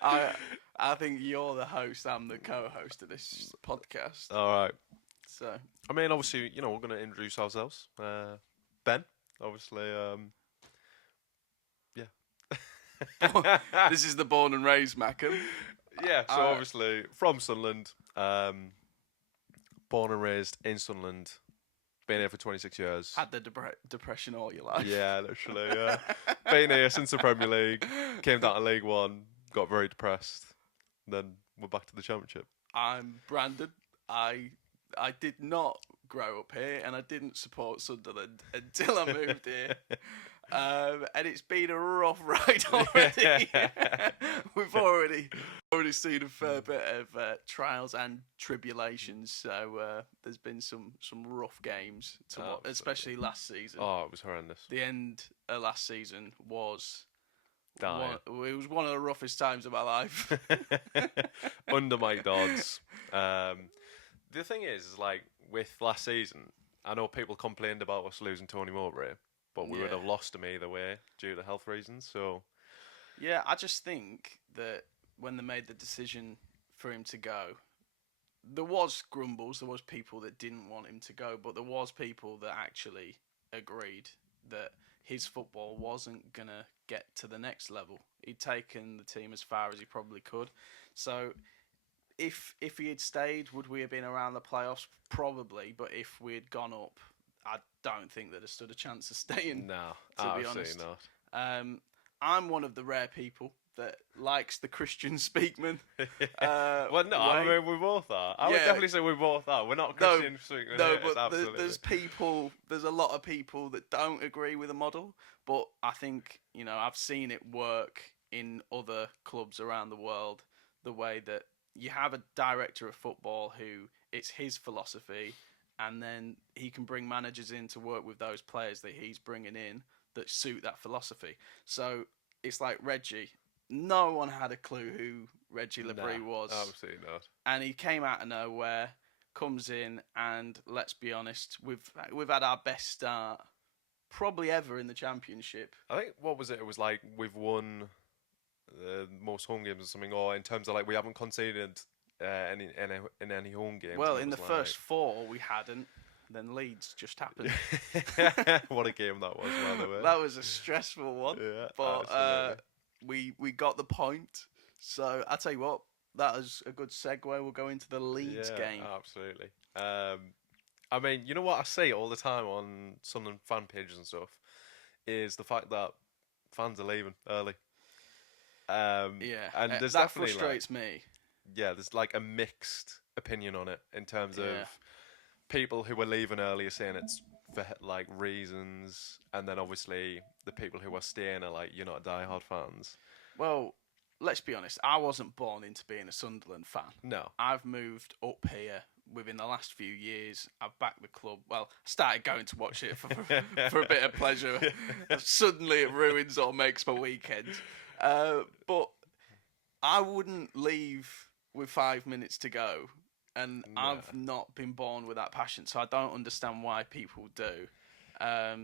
I think you're the host. I'm the co-host of this podcast. All right. So I mean, obviously, we're going to introduce ourselves. Ben, obviously, yeah. this is the born and raised Mackham. Yeah, so obviously from Sunderland, born and raised in Sunderland, been here for 26 years. Had the depression all your life. Yeah, literally, yeah. Been here since the Premier League, came down to League One, got very depressed, then we're back to the Championship. I'm Brandon. I did not grow up here, and I didn't support Sunderland until I moved here. And it's been a rough ride already. We've already seen a fair bit of trials and tribulations. So there's been some rough games to watch, especially last season. Oh, it was horrendous. The end of last season was it was one of the roughest times of my life. Under Mike Dodds. The thing is, like, with last season, I know people complained about us losing Tony Mowbray, but we would have lost him either way due to health reasons. So, yeah, I just think that when they made the decision for him to go, there was grumbles. There was people that didn't want him to go, but there was people that actually agreed that his football wasn't gonna get to the next level. He'd taken the team as far as he probably could. So, if he had stayed, would we have been around the playoffs? Probably, but if we had gone up, I don't think they'd have stood a chance of staying. No, to be honest, not. I'm one of the rare people that likes the Christian Speakman. Well, no, I mean, we both are. I would definitely say we both are. We're not Christian Speakman. No, but there's a lot of people that don't agree with the model. But I think, I've seen it work in other clubs around the world, the way that you have a director of football who it's his philosophy, and then he can bring managers in to work with those players that he's bringing in that suit that philosophy. So it's like Reggie. No one had a clue who Reggie Labrie was. Absolutely not. And he came out of nowhere, comes in, and let's be honest, we've had our best start probably ever in the Championship. I think, what was it? It was like we've won most home games or something, or in terms of like we haven't conceded in any home games. Well, in the first 4 we hadn't. Then Leeds just happened. What a game that was, by the way. That was a stressful one. Yeah, but we got the point. So I tell you what, that is a good segue. We'll go into the Leeds game. Absolutely. I mean, you know what I see all the time on Sunderland fan pages and stuff is the fact that fans are leaving early. And there's that definitely frustrates me. Yeah, there's like a mixed opinion on it in terms of people who are leaving early are saying it's for like reasons, and then obviously the people who are staying are like, you're not diehard fans. Well, let's be honest. I wasn't born into being a Sunderland fan. No, I've moved up here within the last few years. I've backed the club. Well, I started going to watch it for a bit of pleasure. Suddenly it ruins or makes my weekend. But I wouldn't leave with 5 minutes to go. And I've not been born with that passion, so I don't understand why people do. I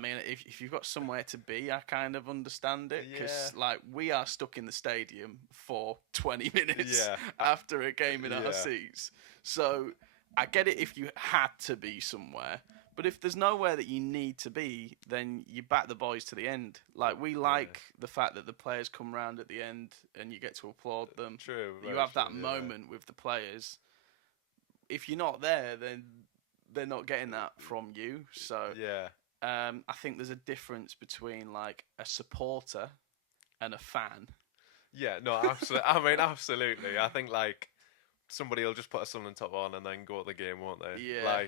mean, if you've got somewhere to be, I kind of understand it. Because, we are stuck in the stadium for 20 minutes after a game in our seats. So I get it if you had to be somewhere. But if there's nowhere that you need to be, then you back the boys to the end. Like, we like the fact that the players come round at the end and you get to applaud them. True. You have that moment with the players. If you're not there, then they're not getting that from you. So I think there's a difference between, like, a supporter and a fan. Yeah, no, absolutely. I mean, absolutely. I think, like, somebody will just put a Sunderland top on and then go to the game, won't they? Yeah.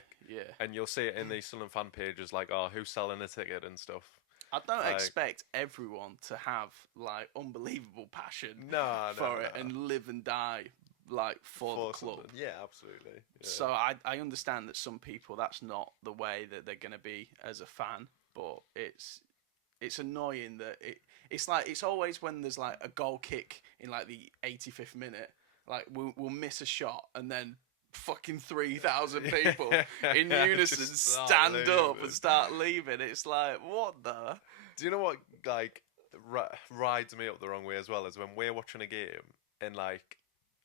And you'll see it in these Sunderland fan pages, like, who's selling a ticket and stuff. I don't expect everyone to have, like, unbelievable passion for it and live and die, like, for the club. Sunderland. Yeah, absolutely. Yeah. So I understand that some people, that's not the way that they're going to be as a fan, but it's annoying that it's like, it's always when there's, like, a goal kick in, like, the 85th minute. Like, we'll miss a shot and then fucking 3,000 people in unison stand up and start leaving. It's like, what the? Do you know what, like, rides me up the wrong way as well is when we're watching a game and like,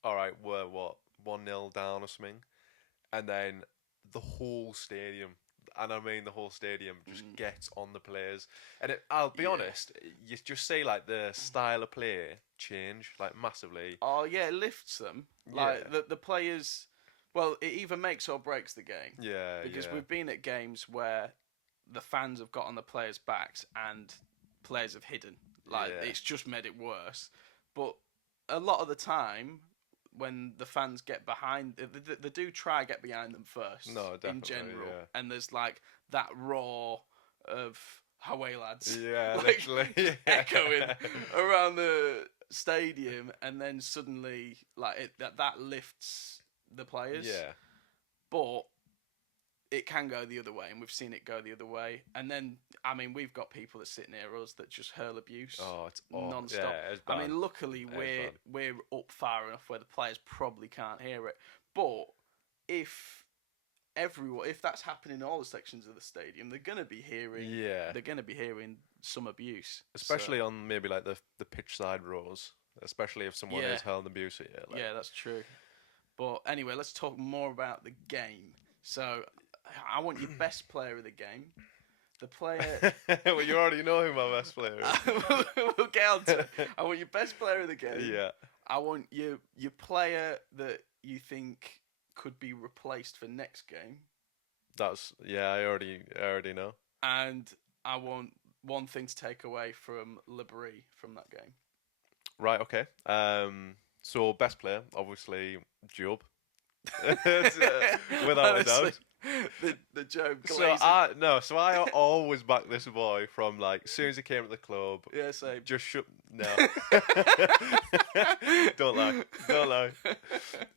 all right, we're what 1-0 down or something, and then the whole stadium, and I mean the whole stadium, just gets on the players. And I'll be honest, you just see like the style of play change like massively. Oh yeah, it lifts them. Like the players, well, it either makes or breaks the game. Yeah, Because we've been at games where the fans have got on the players' backs and players have hidden. Like it's just made it worse. But a lot of the time, when the fans get behind, they do try to get behind them first. No, definitely, in general, and there's like that roar of "Away lads," like, echoing around the stadium, and then suddenly like that lifts the players. Yeah, but it can go the other way, and we've seen it go the other way. And then, I mean, we've got people that sit near us that just hurl abuse it's non-stop. Yeah, it's bad. I mean, luckily we're up far enough where the players probably can't hear it. But if that's happening in all the sections of the stadium, they're gonna be hearing. Yeah, they're gonna be hearing some abuse, especially on maybe like the pitch side rows. Especially if someone is hurling abuse at you. Like. Yeah, that's true. But anyway, let's talk more about the game. So, I want your best player of the game. The player. Well, you already know who my best player is. We'll get on to it. I want your best player of the game. Yeah. I want your player that you think could be replaced for next game. I already know. And I want one thing to take away from Libri from that game. Right. Okay. So best player, obviously, Job. Without a doubt. The Job Glazer. So I always back this boy from like as soon as he came to the club. Yeah, same. Just no. Don't lie.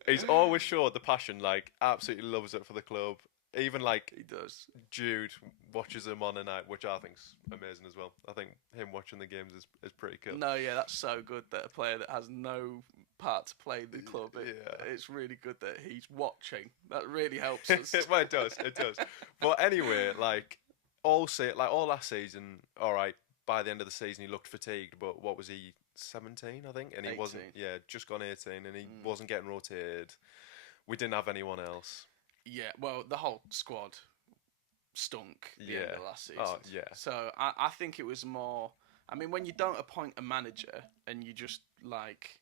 He's always showed the passion. Like absolutely loves it for the club. Even like he does. Jude watches him on a night, which I think's amazing as well. I think him watching the games is pretty cool. No, yeah, that's so good that a player that has no part to play in the club. It's really good that he's watching. That really helps us. Well, it does. But anyway, like all last season, all right. By the end of the season, he looked fatigued. But what was he? 17, I think, and he 18. wasn't. Yeah, just gone 18, and he wasn't getting rotated. We didn't have anyone else. Yeah, well, the whole squad stunk the end of last season. Oh, yeah. So I think it was more. I mean, when you don't appoint a manager and you just like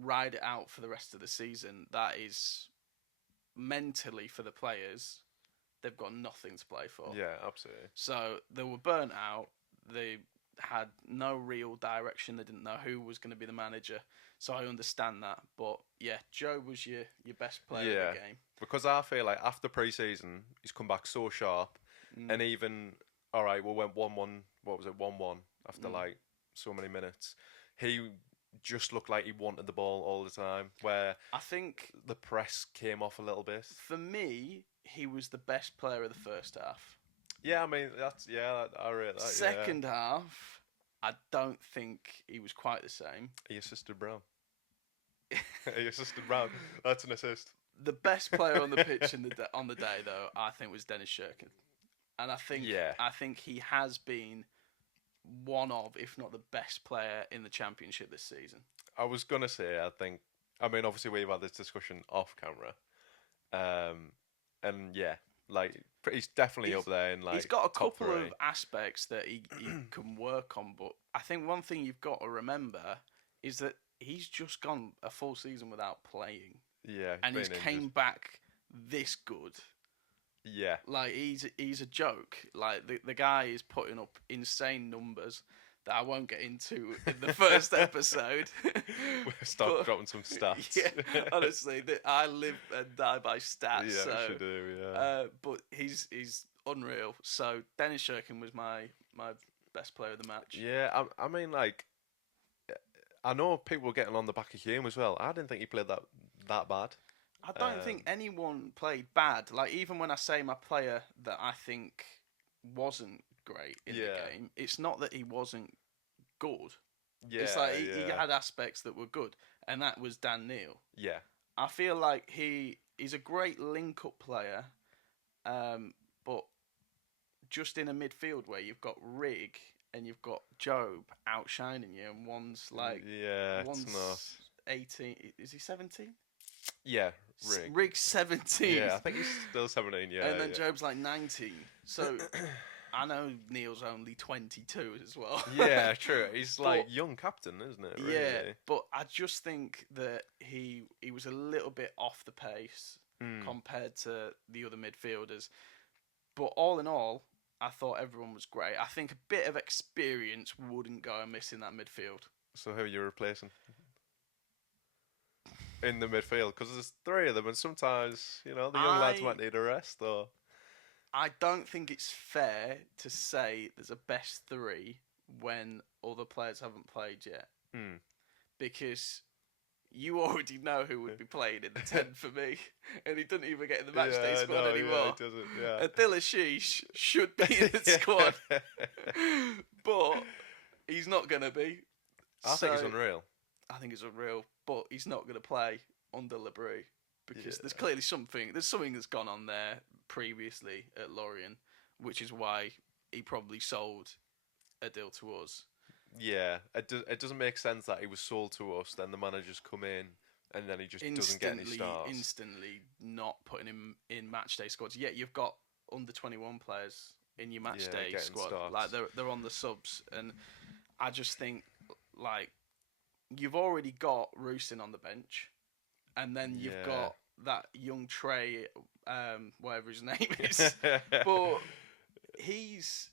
ride it out for the rest of the season, that is mentally for the players, they've got nothing to play for. Yeah, absolutely. So they were burnt out. They had no real direction. They didn't know who was going to be the manager. So I understand that. But yeah, Joe was your best player of the game. Because I feel like after pre-season, he's come back so sharp. And even, all right, we went 1-1. What was it, 1-1 after like so many minutes. He just looked like he wanted the ball all the time. Where I think the press came off a little bit. For me, he was the best player of the first half. Yeah, I mean, I rate that. Second half, I don't think he was quite the same. He assisted Brown. That's an assist. The best player on the pitch on the day, though, I think was Dennis Shirkin. And I think he has been one of, if not the best player in the Championship this season. I was going to say, I mean, obviously we've had this discussion off camera. And yeah, like, he's definitely up there in like he's got a couple top 3. of aspects that he can work on, but I think one thing you've got to remember is that he's just gone a full season without playing. Yeah, and he's came back this good. Yeah, like he's a joke. Like the guy is putting up insane numbers that I won't get into in the first episode. Start dropping some stats. Yeah, honestly, I live and die by stats. Yeah, so, you do. Yeah, but he's unreal. So Dennis Shirkin was my best player of the match. Yeah, I mean, like, I know people were getting on the back of Hume as well. I didn't think he played that bad. I don't think anyone played bad. Like, even when I say my player that I think wasn't great in the game, it's not that he wasn't good. Yeah, it's like he had aspects that were good, and that was Dan Neil. Yeah. I feel like he's a great link-up player, but just in a midfield where you've got Rigg and you've got Job outshining you, and one's like, it's not. 18. Is he 17? Yeah, Rig. Rig's 17. Yeah, I think he's still 17. Yeah, and then Job's like 19. So I know Neil's only 22 as well. Yeah, true. He's like young captain, isn't it? Really? Yeah, but I just think that he was a little bit off the pace compared to the other midfielders. But all in all, I thought everyone was great. I think a bit of experience wouldn't go amiss in that midfield. So who are you replacing in the midfield? Because there's 3 of them, and sometimes the young lads might need a rest. Or I don't think it's fair to say there's a best 3 when other players haven't played yet, because you already know who would be playing in the 10 for me, and he doesn't even get in the matchday squad anymore. Yeah, he doesn't. Yeah, Adil Ashish should be in the squad, but he's not going to be. I think he's unreal. I think he's unreal, but he's not going to play under Labrie because there's clearly something that's gone on there previously at Lorient, which is why he probably sold Adil to us. Yeah, it doesn't make sense that he was sold to us, then the managers come in, and then he just doesn't get any starts. Instantly not putting him in matchday squads. Yet you've got under 21 players in your matchday squad. Starts. Like they're on the subs, and I just think like you've already got Roostin on the bench, and then you've got that young Trey, whatever his name is, but he's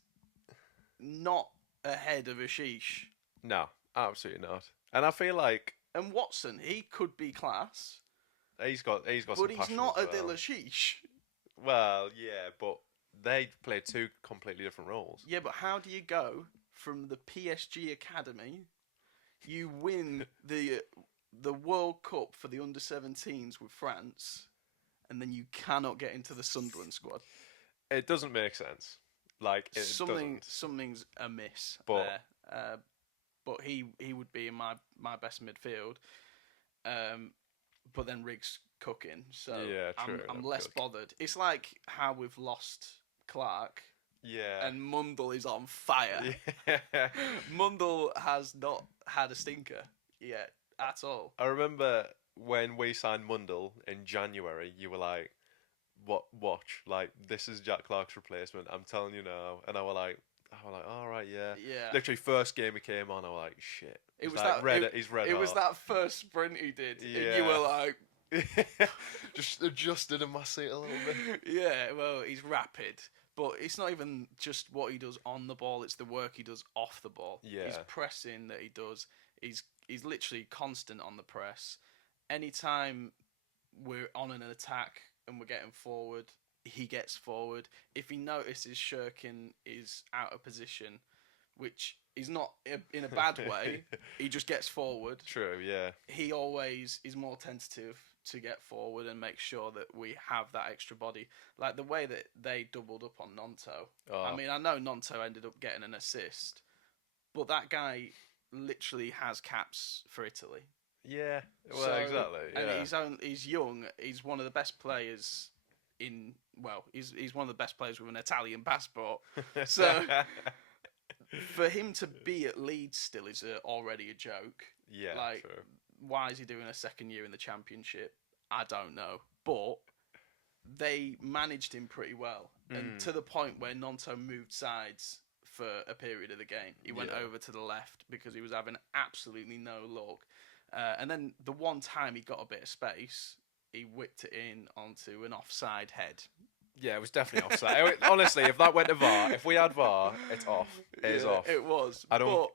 not ahead of Ashish. No, absolutely not. And I feel like Watson, he could be class. He's got some passion. But he's not Adil Ashish. Well, yeah, but they play 2 completely different roles. Yeah, but how do you go from the PSG academy? You win the World Cup for the under-17s with France, and then you cannot get into the Sunderland squad. It doesn't make sense. Like something's amiss there. But he would be in my best midfield. But then Riggs cooking, so true, I'm less bothered. It's like how we've lost Clark. Yeah. And Mundell is on fire. Yeah. Mundell has not had a stinker yet at all. I remember when we signed Mundell in January, you were like, watch, like, this is Jack Clark's replacement, I'm telling you now. And I was like, all right, yeah. Literally, first game he came on, I was like, shit. He's red. It was that first sprint he did, and you were like, just adjusted in my seat a little bit. Yeah, well, he's rapid, but it's not even just what he does on the ball; it's the work he does off the ball. Yeah, his pressing that he does. He's literally constant on the press. Anytime we're on an attack and we're getting forward, he gets forward. If he notices Shirkin is out of position, which is not in a bad way, he just gets forward. True, yeah. He always is more tentative to get forward and make sure that we have that extra body. Like the way that they doubled up on Nonto. Oh. I mean, I know Nonto ended up getting an assist, but that guy literally has caps for Italy. Yeah, well, exactly. Yeah. And he's young. He's one of the best players he's one of the best players with an Italian passport. So for him to be at Leeds still is already a joke. Yeah, like, true. Why is he doing a second year in the Championship? I don't know. But they managed him pretty well. And to the point where Nonto moved sides for a period of the game. He went over to the left because he was having absolutely no luck. And then the one time he got a bit of space, he whipped it in onto an offside head. Yeah, it was definitely offside. Honestly, if that went to VAR, if we had VAR, it's off. It is off. It was. I don't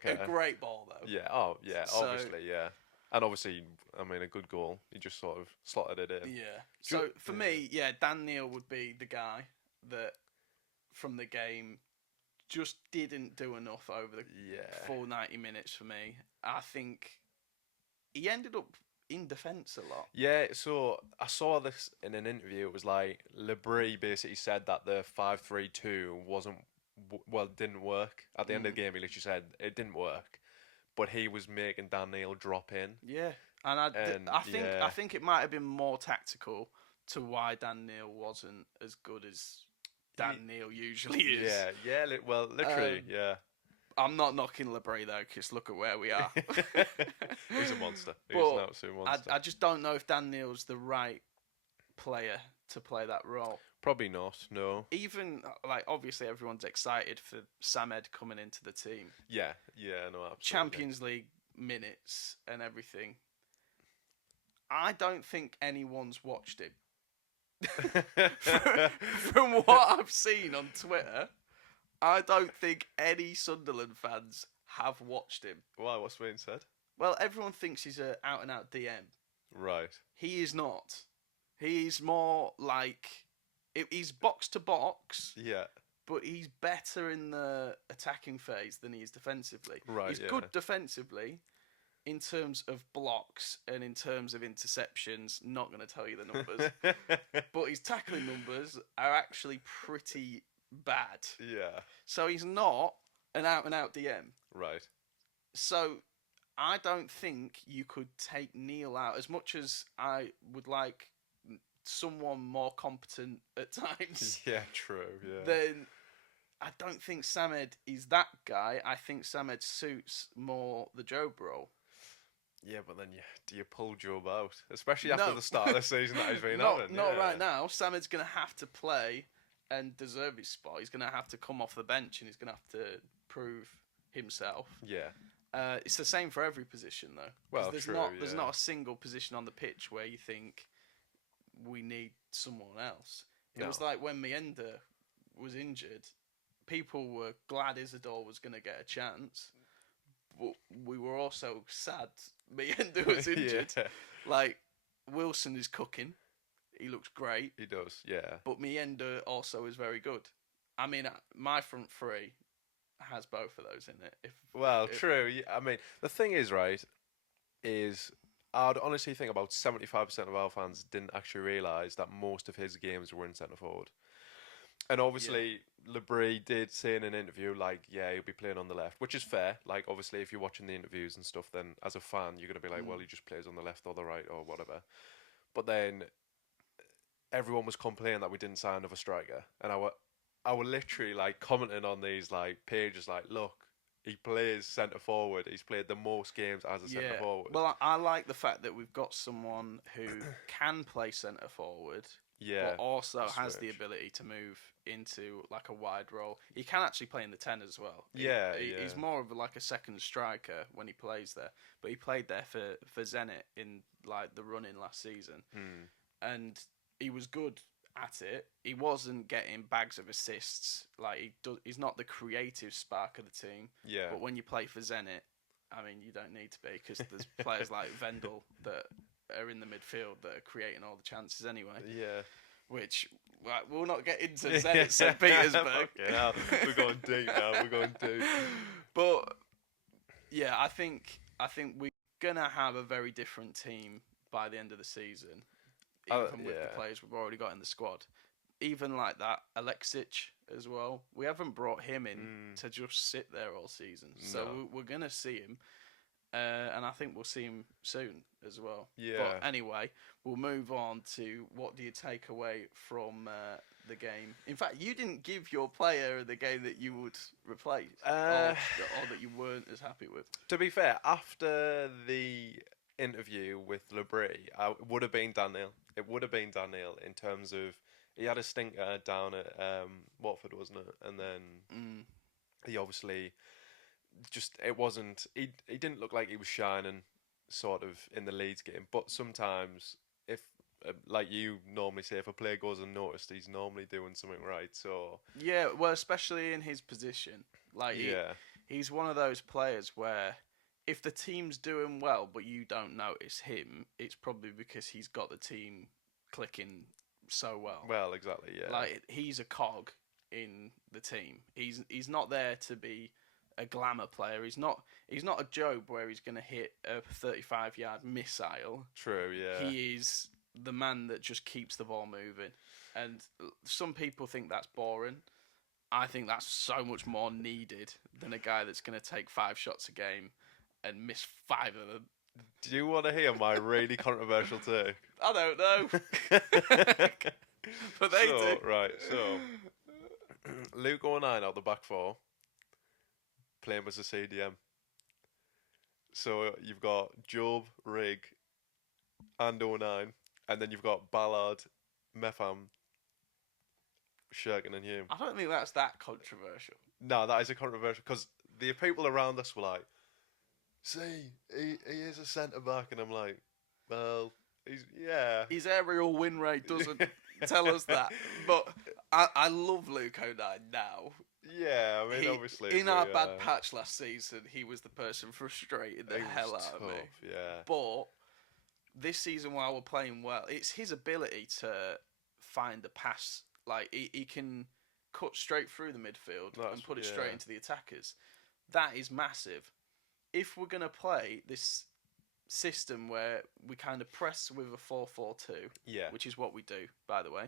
care. A great ball, though. Yeah, obviously, yeah. And obviously, I mean, a good goal. He just sort of slotted it in. Yeah. So, for me, Dan Neil would be the guy that, from the game, just didn't do enough over the full 90 minutes for me. I think he ended up in defence a lot. Yeah, so I saw this in an interview. It was like Labrie basically said that the 5-3-2 didn't work. At the end of the game, he literally said it didn't work. But he was making Dan Neil drop in. Yeah, and I think it might have been more tactical to why Dan Neil wasn't as good as Dan Neil usually is. Yeah, well, literally, yeah. I'm not knocking Labrie though, because look at where we are. He's a monster. He's But an absolute monster. I just don't know if Dan Neil's the right player to play that role. Probably not. No. Even like obviously everyone's excited for Samed coming into the team. Yeah. No. Absolutely. Champions League minutes and everything. I don't think anyone's watched him. From what I've seen on Twitter, I don't think any Sunderland fans have watched him. Why? What's being said? Well, everyone thinks he's a out and out DM. Right. He is not. He's more like he's box to box. Yeah. But he's better in the attacking phase than he is defensively. Right. He's good defensively. In terms of blocks and in terms of interceptions, not going to tell you the numbers. But his tackling numbers are actually pretty bad. Yeah. So he's not an out-and-out DM. Right. So I don't think you could take Neil out as much as I would like someone more competent at times. Yeah, true. Yeah. Then I don't think Samed is that guy. I think Samed suits more the Job role. Yeah, but then do you pull Job out? Especially after the start of the season that he's been having. Not right now. Samed's going to have to play and deserve his spot. He's going to have to come off the bench and he's going to have to prove himself. Yeah. It's the same for every position, though. Well, there's not a single position on the pitch where you think we need someone else. It was like when Mienda was injured, people were glad Isidore was going to get a chance, but we were also sad Mienda was injured. Yeah. Like, Wilson is cooking. He looks great. He does, yeah. But Mienda also is very good. I mean, my front three has both of those in it. True. Yeah, I mean, the thing is, right, is I'd honestly think about 75% of our fans didn't actually realise that most of his games were in centre forward. And obviously, Labrie did say in an interview, like, yeah, he'll be playing on the left, which is fair. Like, obviously, if you're watching the interviews and stuff, then as a fan, you're going to be like, well, he just plays on the left or the right or whatever. But then everyone was complaining that we didn't sign another striker. And I were literally, like, commenting on these, like, pages, like, look, he plays centre forward. He's played the most games as a centre forward. Well, I like the fact that we've got someone who can play centre forward. Yeah, but also has the ability to move into like a wide role. He can actually play in the 10 as well. He's more of like a second striker when he plays there. But he played there for Zenit in like the run-in last season. And he was good at it. He wasn't getting bags of assists. Like he's not the creative spark of the team. Yeah. But when you play for Zenit, I mean, you don't need to be, because there's players like Vendel that are in the midfield that are creating all the chances anyway. Yeah. Which, we'll not get into Zenit St. Petersburg. Yeah, we're going deep now. We're going deep. But yeah, I think we're gonna have a very different team by the end of the season, even with the players we've already got in the squad. Even like that, Alexic as well. We haven't brought him in to just sit there all season, so we're gonna see him. And I think we'll see him soon as well. Yeah. But anyway, we'll move on to what do you take away from the game. In fact, you didn't give your player of the game that you would replace, or that you weren't as happy with. To be fair, after the interview with Labrie, it would have been Daniel. It would have been Daniel in terms of he had a stinker down at Watford, wasn't it? And then he obviously... it wasn't, he didn't look like he was shining sort of in the Leeds game, but sometimes if like you normally say, if a player goes unnoticed, he's normally doing something right. So yeah, well, especially in his position, like he's one of those players where if the team's doing well but you don't notice him, it's probably because he's got the team clicking so well. Well, exactly, yeah. Like he's a cog in the team. He's not there to be a glamour player. He's not a Job where he's going to hit a 35-yard missile. True, yeah. He is the man that just keeps the ball moving. And some people think that's boring. I think that's so much more needed than a guy that's going to take 5 shots a game and miss 5 of them. Do you want to hear my really controversial take? I don't know. But they do. Right, so Luke O'Neill out the back four. playing as a CDM. So you've got Job, Rig, and '09, and then you've got Ballard, Metham, Sherkin, and Hume. I don't think that's that controversial. No, that is a controversial because the people around us were like, "See, he is a centre back," and I'm like, "Well, His aerial win rate doesn't tell us that." But I love Luke O'Neill now. yeah." I mean, obviously, in our bad patch last season, he was the person frustrating the hell out of me. Yeah, But this season, while we're playing well, it's his ability to find a pass. Like he can cut straight through the midfield and put it straight into the attackers. That is massive. If we're gonna play this system where we kind of press with a 4-4-2, which is what we do, by the way,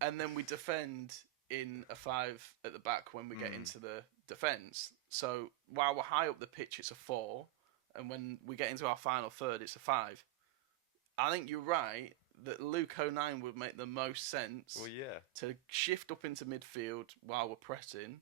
and then we defend in a 5 at the back when we get into the defence. So while we're high up the pitch, it's a 4, and when we get into our final third, it's a 5. I think you're right that Luke O'Neill would make the most sense. Well, yeah. To shift up into midfield while we're pressing.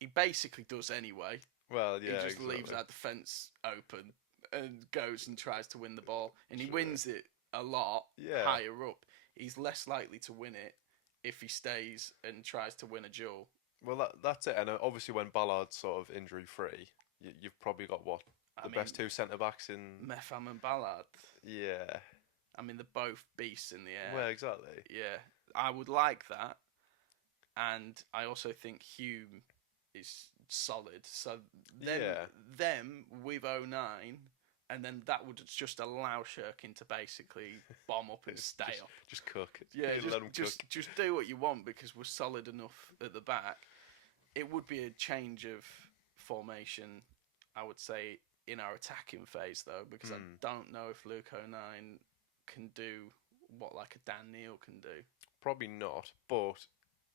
He basically does anyway. Well, yeah, he just leaves our defence open and goes and tries to win the ball, and he wins it a lot higher up. He's less likely to win it if he stays and tries to win a duel. Well, that's it. And obviously, when Ballard's sort of injury free, you've probably got the best two centre backs in Metham and Ballard. Yeah. I mean, they're both beasts in the air. Well, exactly. Yeah, I would like that, and I also think Hume is solid. So them with 09, and then that would just allow Sherkin to basically bomb up and stay up. Just cook. Yeah, just do what you want because we're solid enough at the back. It would be a change of formation, I would say, in our attacking phase though, because I don't know if Luke O'Neill can do what like a Dan Neil can do. Probably not, but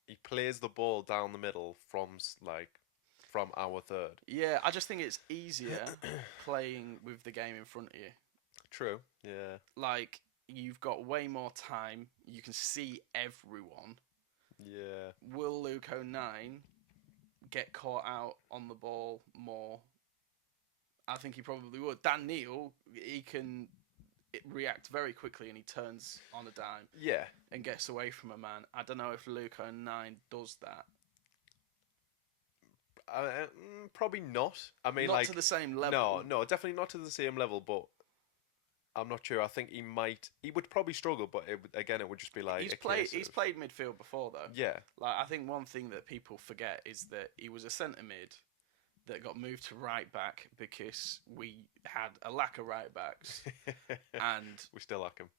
he plays the ball down the middle from our third. Yeah, I just think it's easier playing with the game in front of you. True. Yeah. Like you've got way more time. You can see everyone. Yeah. Will Luke O'Neill get caught out on the ball more? I think he probably would. Dan Neil, he can react very quickly and he turns on a dime. Yeah. And gets away from a man. I don't know if Luke O'Neill does that. Probably not. I mean, not to the same level. No, definitely not to the same level. But I'm not sure. I think he might. He would probably struggle, but it would just be like he's played midfield before though. Yeah. Like I think one thing that people forget is that he was a centre mid that got moved to right back because we had a lack of right backs, and we still lack him.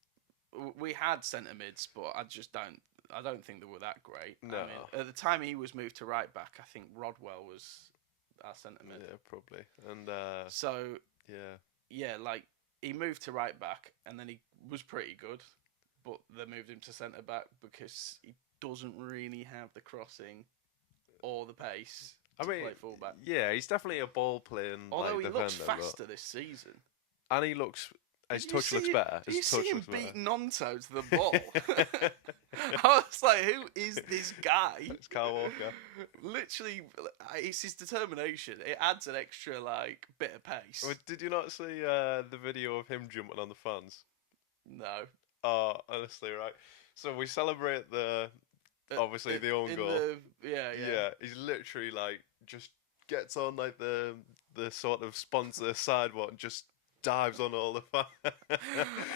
We had centre mids, but I don't think they were that great. No. I mean, at the time he was moved to right back, I think Rodwell was our centre mid. Yeah, probably. And so yeah, like he moved to right back, and then he was pretty good, but they moved him to centre back because he doesn't really have the crossing or the pace. Play fullback. Yeah, he's definitely a ball playing. Although he defender, looks faster this season, and he looks. His touch looks better. You see him beat Nonto to the ball. I was like, who is this guy? It's Kyle Walker. Literally, it's his determination. It adds an extra bit of pace. Well, did you not see the video of him jumping on the fans? No. Oh, honestly, right. So we celebrate obviously the own goal. Yeah. He's literally just gets on the sort of sponsor sidewalk and just dives on all the fans.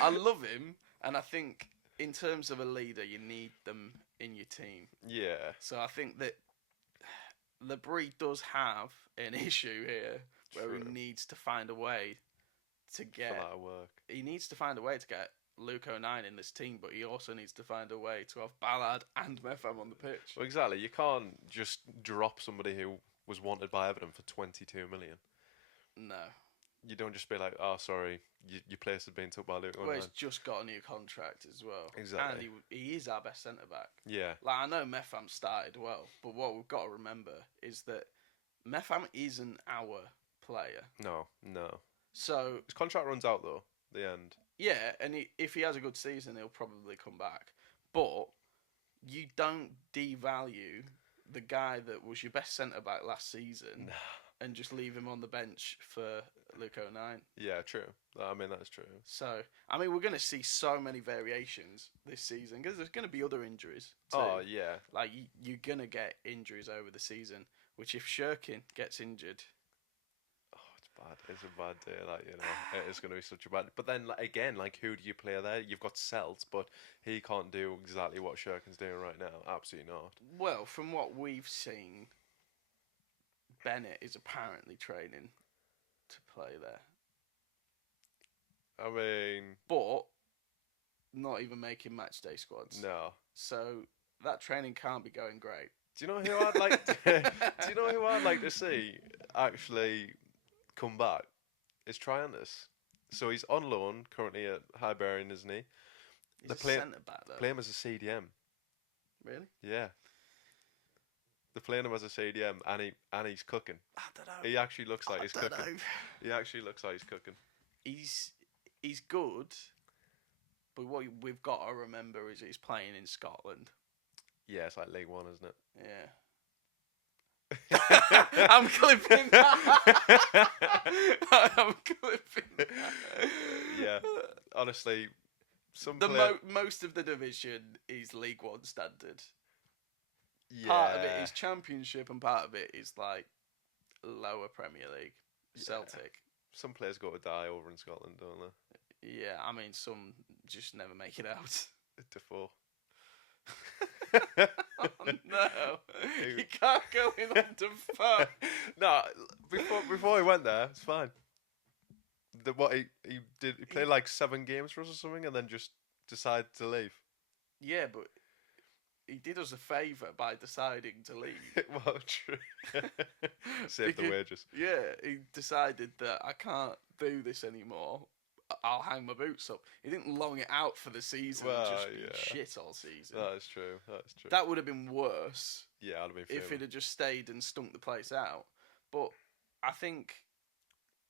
I love him, and I think in terms of a leader, you need them in your team. Yeah. So I think that the breed does have an issue here where he needs to find a way to get. For that to work. He needs to find a way to get Luke O'Neill in this team, but he also needs to find a way to have Ballard and Metham on the pitch. Well, exactly. You can't just drop somebody who was wanted by Everton for 22 million. No. You don't just be like, oh, sorry, your place has been took by Luke O'Neill. Well, he's just got a new contract as well. Exactly. And he is our best centre-back. Yeah. I know Metham started well, but what we've got to remember is that Metham isn't our player. No. So his contract runs out, though, at the end. Yeah, and if he has a good season, he'll probably come back. But you don't devalue the guy that was your best centre back last season and just leave him on the bench for Luke O'Nien. Yeah, true. I mean, that's true. So, I mean, we're going to see so many variations this season because there's going to be other injuries too. Oh, yeah. Like, you're going to get injuries over the season, which if Shirkin gets injured... Bad. It's a bad day, it's going to be such a bad. But then again, who do you play there? You've got Selt, but he can't do exactly what Shirkin's doing right now. Absolutely not. Well, from what we've seen, Bennett is apparently training to play there. I mean, but not even making matchday squads. No. So that training can't be going great. Do you know who I'd like? Do you know who I'd like to see actually come back? It's Triantis. So he's on loan currently at Hibernian, isn't he? He's a centre back though. Play him as a CDM. Really? Yeah. They're playing him as a CDM, and he's cooking. I don't know. He actually looks like he's cooking. Know. He actually looks like he's cooking. He's good, but what we've got to remember is he's playing in Scotland. Yeah, it's like League One, isn't it? Yeah. I'm clipping that. I'm clipping that. Yeah, honestly, most of the division is League One standard. Yeah. Part of it is Championship, and part of it is like lower Premier League. Celtic. Some players go to die over in Scotland, don't they? Yeah, I mean, some just never make it out. Defoe. Oh, no, you can't go in on Defoe. No, before he went there, it's fine. He played like 7 games for us or something, and then just decided to leave. Yeah, but he did us a favour by deciding to leave. Well, true. Save the wages. Yeah, he decided that I can't do this anymore. I'll hang my boots up. He didn't long it out for the season. Well, just be shit all season. That is true. That would have been worse. Yeah, I'd have been. If he'd have just stayed and stunk the place out. But I think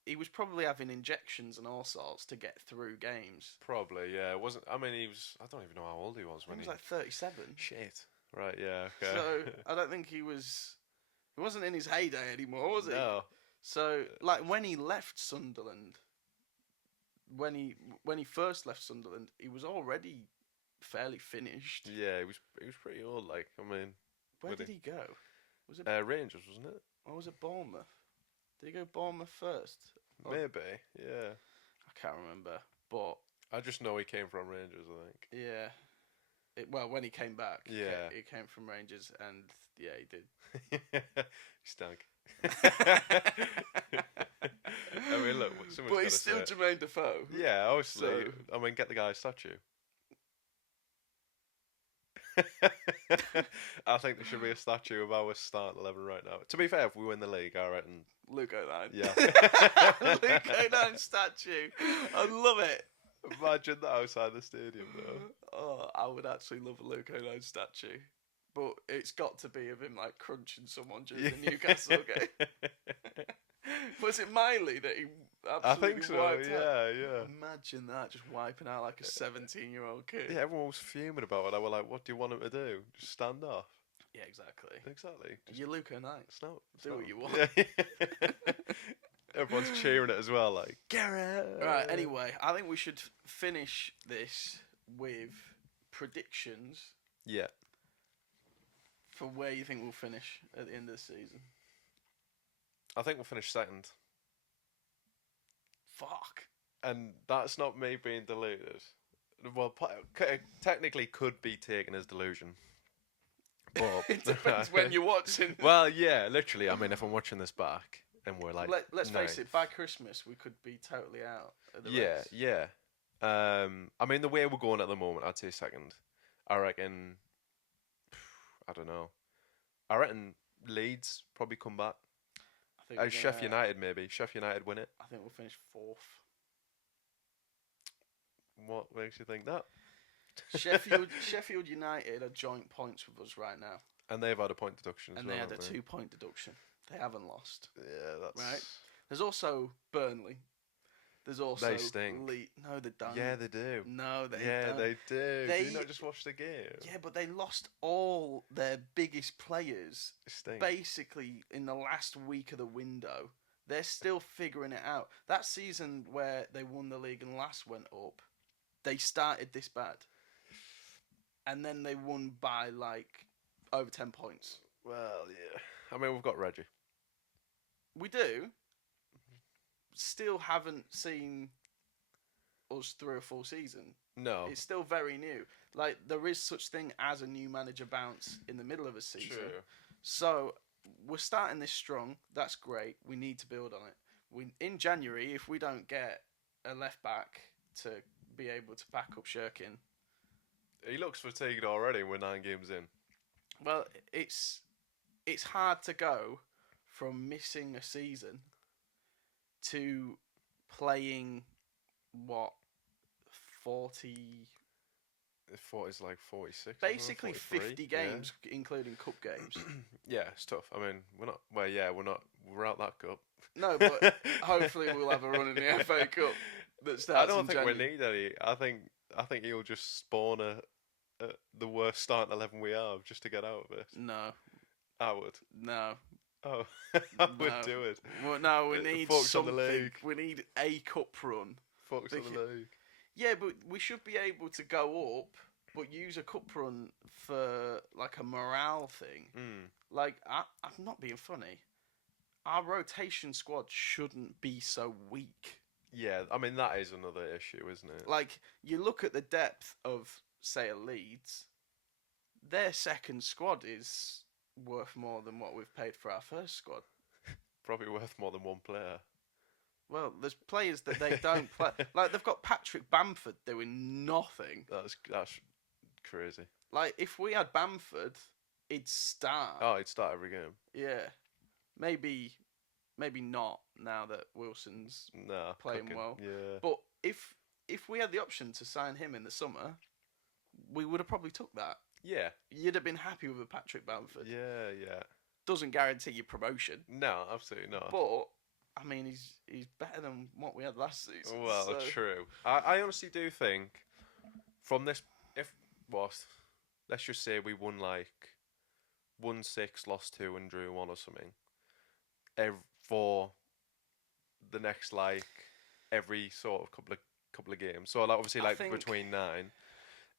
he was probably having injections and all sorts to get through games. Probably, yeah. It wasn't. I mean, he was. I don't even know how old he was when he was like 37. Shit. Right. Yeah. Okay. So I don't think he was. He wasn't in his heyday anymore, was he? No. So like when he left Sunderland. When he first left Sunderland, he was already fairly finished. Yeah, he was pretty old. Like, I mean, where did he go? Was it Rangers, wasn't it? Or was it Bournemouth? Did he go Bournemouth first? Maybe, yeah. I can't remember, but I just know he came from Rangers. I think. Yeah. Well, when he came back, yeah, he came from Rangers, and yeah, he did. He stunk. I mean, look, but he's still Jermaine Defoe. Yeah, obviously. So, I mean, get the guy a statue. I think there should be a statue of our starting 11 right now. To be fair, if we win the league, I reckon. Luke O'Nien. Yeah. Luke O'Nien statue. I love it. Imagine that outside the stadium, though. Oh, I would actually love a Luke O'Nien statue. But it's got to be of him like crunching someone during the Newcastle game. Was it Miley that he absolutely I think so, wiped out? Yeah. Imagine that, just wiping out like a 17-year-old kid. Yeah, everyone was fuming about it. I was like, what do you want him to do? Just stand off? Yeah, exactly. Just you're Luke O'Nien. Do what you want. Yeah. Everyone's cheering it as well, like, Gareth! Right, anyway, I think we should finish this with predictions. Yeah. For where you think we'll finish at the end of the season. I think we'll finish second. Fuck. And that's not me being deluded. Well, technically could be taken as delusion. But it depends when you're watching. Well, yeah, literally. I mean, if I'm watching this back and we're like, let's face it, by Christmas we could be totally out of the race. Yeah. I mean, the way we're going at the moment, I'd say second. I reckon. I don't know. I reckon Leeds probably come back. Sheffield United maybe. Sheffield United win it. I think we'll finish 4th. What makes you think that? Sheffield United are joint points with us right now. And they've had a point deduction as well. And they had a 2-point deduction. They haven't lost. Yeah, that's... Right? There's also Burnley. There's also They stink. No, they don't. Yeah, they do. No, they Yeah, don't. they do. They- Do you not just watch the game? Yeah, but they lost all their biggest players They stink. basically in the last week of the window. They're still figuring it out. That season where they won the league and last went up, they started this bad. And then they won by like over 10 points. Well, yeah. I mean, we've got Reggie. We do. Still haven't seen us through a full season. No. It's still very new. Like, there is such thing as a new manager bounce in the middle of a season. True. So, we're starting this strong. That's great. We need to build on it. In January, if we don't get a left back to be able to back up Shirkin, He looks fatigued already. We're 9 games in. well, it's hard to go from missing a season to playing, what, 40... It's like 46. Basically 43, 50 games, including cup games. Yeah. Yeah, it's tough. I mean, we're not. Well, yeah, we're not. We're out that cup. No, but hopefully we'll have a run in the FA Cup that starts I don't in think January. we need any. I think he'll just spawn the worst starting 11 we have just to get out of it. No, I would. no. Oh, I would No. do it. Well, no, we need Focus on the something. league. We need a cup run. Focus on the league. Yeah, but we should be able to go up, but use a cup run for like a morale thing. Like, I'm not being funny. Our rotation squad shouldn't be so weak. Yeah, I mean that is another issue, isn't it? Like, you look at the depth of, say, a Leeds, their second squad is worth more than what we've paid for our first squad. Probably worth more than one player. Well, there's players that they don't play. Like, they've got Patrick Bamford doing nothing. That's crazy. Like, if we had Bamford, he'd start. Oh, he'd start every game. Yeah. Maybe not now that Wilson's Nah, playing cooking. well. Yeah. But if we had the option to sign him in the summer, we would have probably took that. Yeah. You'd have been happy with a Patrick Bamford. Yeah. Doesn't guarantee you promotion, No, absolutely not. but I mean he's better than what we had last season. Well, so. true. I honestly do think from this, let's just say we won 1-6, lost 2, and drew 1 or something. For the next every sort of couple of games. So obviously I think between 9,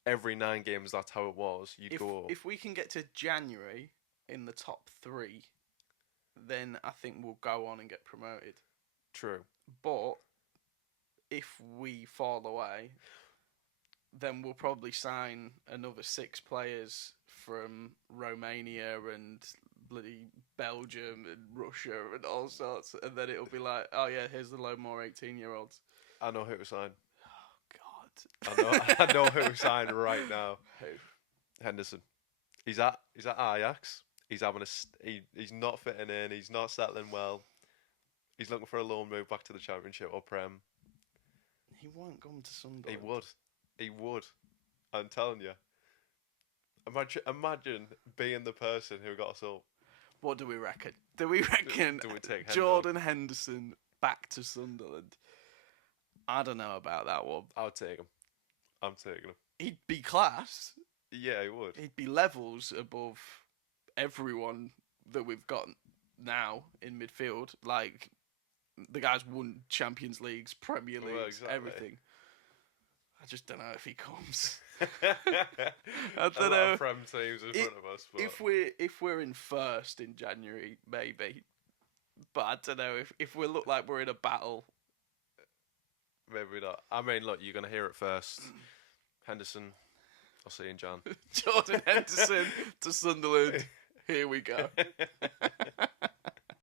every 9 games that's how it was. You'd go up. If we can get to January in the top 3, then I think we'll go on and get promoted. True. But if we fall away, then we'll probably sign another 6 players from Romania and bloody Belgium and Russia and all sorts, and then it'll be like, oh yeah, here's the load more 18-year-olds. I know who to sign. Oh God. I know who to sign right now. Who? Henderson. He's at Ajax. He's having he's not fitting in. He's not settling well. He's looking for a loan move back to the Championship or Prem. He won't come to Sunderland. He would. I'm telling you. Imagine being the person who got us up. What do we reckon? Do we reckon Do we take Jordan Henderson back to Sunderland? I don't know about that one. I'll take him. I'm taking him. He'd be class. Yeah, he would. He'd be levels above everyone that we've got now in midfield. Like, the guy's won Champions Leagues, Premier Leagues, Well, exactly. everything. I just don't know if he comes. I don't know. Prem teams in front of us. But If we're in first in January, maybe. But I don't know if we look like we're in a battle. maybe not. I mean, look, you're gonna hear it first. Henderson, I'll see you in Jan. Jordan Henderson to Sunderland. Here we go.